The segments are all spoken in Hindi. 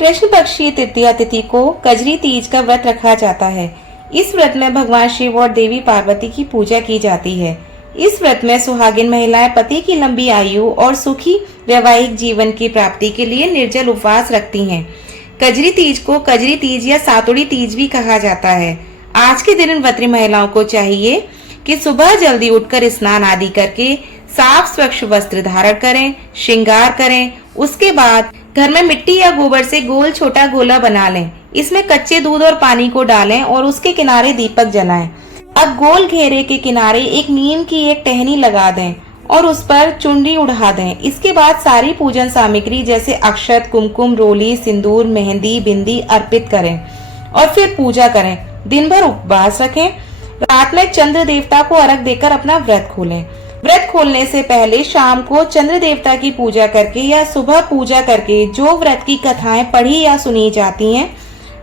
कृष्ण पक्ष की तृतीया तिथि को कजरी तीज का व्रत रखा जाता है। इस व्रत में भगवान शिव और देवी पार्वती की पूजा की जाती है। इस व्रत में सुहागिन महिलाएं पति की लंबी आयु और सुखी वैवाहिक जीवन की प्राप्ति के लिए निर्जल उपवास रखती हैं। कजरी तीज को कजरी तीज या सातुड़ी तीज भी कहा जाता है। आज के दिन व्रती महिलाओं को चाहिए कि सुबह जल्दी उठकर स्नान आदि करके साफ स्वच्छ वस्त्र धारण करें, श्रृंगार करें। उसके बाद घर में मिट्टी या गोबर से गोल छोटा गोला बना लें। इसमें कच्चे दूध और पानी को डालें और उसके किनारे दीपक जलाएं। अब गोल घेरे के किनारे एक नीम की एक टहनी लगा दें और उस पर चुनरी उड़ा दें। इसके बाद सारी पूजन सामग्री जैसे अक्षत, कुमकुम, रोली, सिंदूर, मेहंदी, बिंदी अर्पित करें और फिर पूजा करें। दिन भर उपवास रखें। रात में चंद्र देवता को अर्घ देकर अपना व्रत खोलें। व्रत खोलने से पहले शाम को चंद्र देवता की पूजा करके या सुबह पूजा करके जो व्रत की कथाएं पढ़ी या सुनी जाती हैं,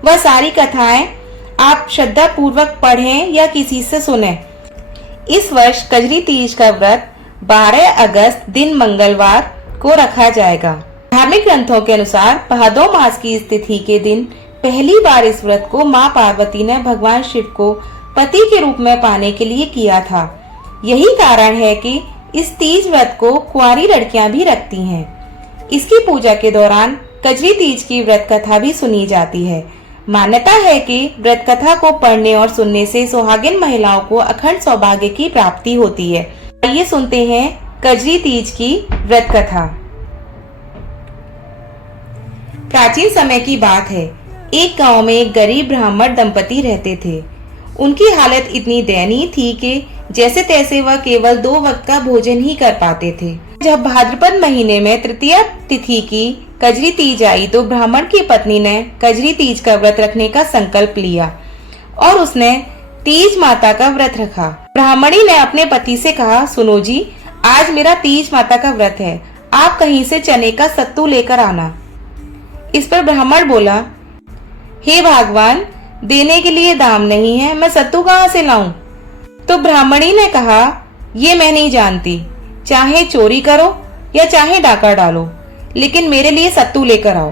वह सारी कथाएं आप श्रद्धा पूर्वक पढ़ें या किसी से सुनें। इस वर्ष कजरी तीज का व्रत 12 अगस्त दिन मंगलवार को रखा जाएगा। धार्मिक ग्रंथों के अनुसार भादो मास की इस तिथि के दिन पहली बार इस व्रत को माँ पार्वती ने भगवान शिव को पति के रूप में पाने के लिए किया था। यही कारण है कि इस तीज व्रत को कुंवारी लड़कियां भी रखती हैं। इसकी पूजा के दौरान कजरी तीज की व्रत कथा भी सुनी जाती है। मान्यता है कि व्रत कथा को पढ़ने और सुनने से सुहागिन महिलाओं को अखंड सौभाग्य की प्राप्ति होती है। आइए सुनते हैं कजरी तीज की व्रत कथा। प्राचीन समय की बात है। एक गांव में एक गरीब ब्राह्मण दंपति रहते थे। उनकी हालत इतनी दयनीय थी कि जैसे तैसे वह केवल 2 वक्त का भोजन ही कर पाते थे। जब भाद्रपद महीने में तृतीया तिथि की कजरी तीज आई तो ब्राह्मण की पत्नी ने कजरी तीज का व्रत रखने का संकल्प लिया और उसने तीज माता का व्रत रखा। ब्राह्मणी ने अपने पति से कहा, सुनो जी, आज मेरा तीज माता का व्रत है, आप कहीं से चने का सत्तू लेकर आना। इस पर ब्राह्मण बोला, हे भगवान, देने के लिए दाम नहीं है, मैं सत्तू कहाँ से लाऊं? तो ब्राह्मणी ने कहा, ये मैं नहीं जानती, चाहे चोरी करो या चाहे डाका डालो, लेकिन मेरे लिए सत्तू लेकर आओ।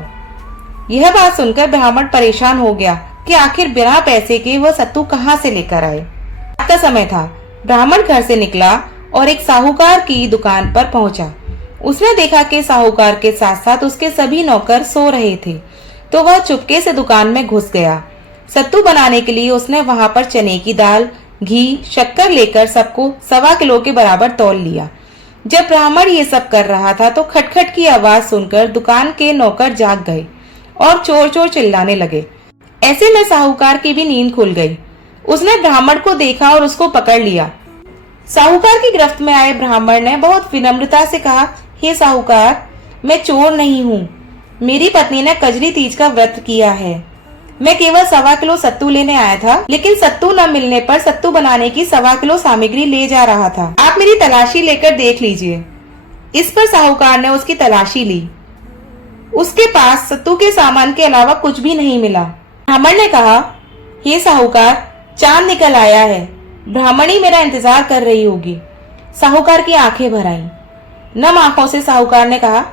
यह बात सुनकर ब्राह्मण परेशान हो गया कि आखिर बिना पैसे के वह सत्तू कहाँ से लेकर आए। रात का समय था। ब्राह्मण घर से निकला और एक साहूकार की दुकान पर पहुंचा। उसने देखा कि साहूकार के साथ साथ उसके सभी नौकर सो रहे थे, तो वह चुपके से दुकान में घुस गया। सत्तू बनाने के लिए उसने वहां पर चने की दाल, घी, शक्कर लेकर सबको 1.25 किलो के बराबर तौल लिया। जब ब्राह्मण ये सब कर रहा था तो खटखट की आवाज सुनकर दुकान के नौकर जाग गए और चोर चोर चिल्लाने लगे। ऐसे में साहूकार की भी नींद खुल गई। उसने ब्राह्मण को देखा और उसको पकड़ लिया। साहूकार की गिरफ्त में आए ब्राह्मण ने बहुत विनम्रता से कहा, हे साहूकार, मैं चोर नहीं हूँ। मेरी पत्नी ने कजरी तीज का व्रत किया है। मैं केवल 1.25 किलो सत्तू लेने आया था, लेकिन सत्तू न मिलने पर सत्तू बनाने की 1.25 किलो सामग्री ले जा रहा था। आप मेरी तलाशी लेकर देख लीजिए। इस पर साहूकार ने उसकी तलाशी ली। उसके पास सत्तू के सामान के अलावा कुछ भी नहीं मिला। ब्राह्मण ने कहा, हे साहूकार, चांद निकल आया है, ब्राह्मणी मेरा इंतजार कर रही होगी। साहूकार की आंखें भर आईं। नम आंखों से साहूकार ने कहा,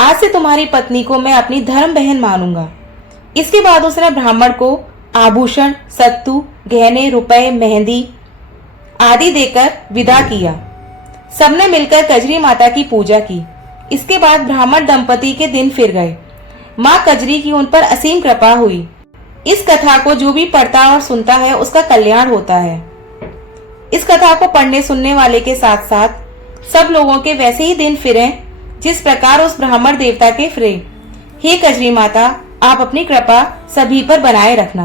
आज से तुम्हारी पत्नी को मैं अपनी धर्म बहन मानूंगा। इसके बाद उसने ब्राह्मण को आभूषण, सत्तू, गहने, रुपए, मेहंदी आदि देकर विदा किया। सबने मिलकर कजरी माता की पूजा की। इसके बाद ब्राह्मण दंपति के दिन फिर गए। माँ कजरी की उन पर असीम कृपा हुई। इस कथा को जो भी पढ़ता और सुनता है उसका कल्याण होता है। इस कथा को पढ़ने सुनने वाले के साथ साथ सब लोगों के वैसे ही दिन फिरे जिस प्रकार उस ब्राह्मण देवता के फिरे। हे कजरी माता, आप अपनी कृपा सभी पर बनाए रखना।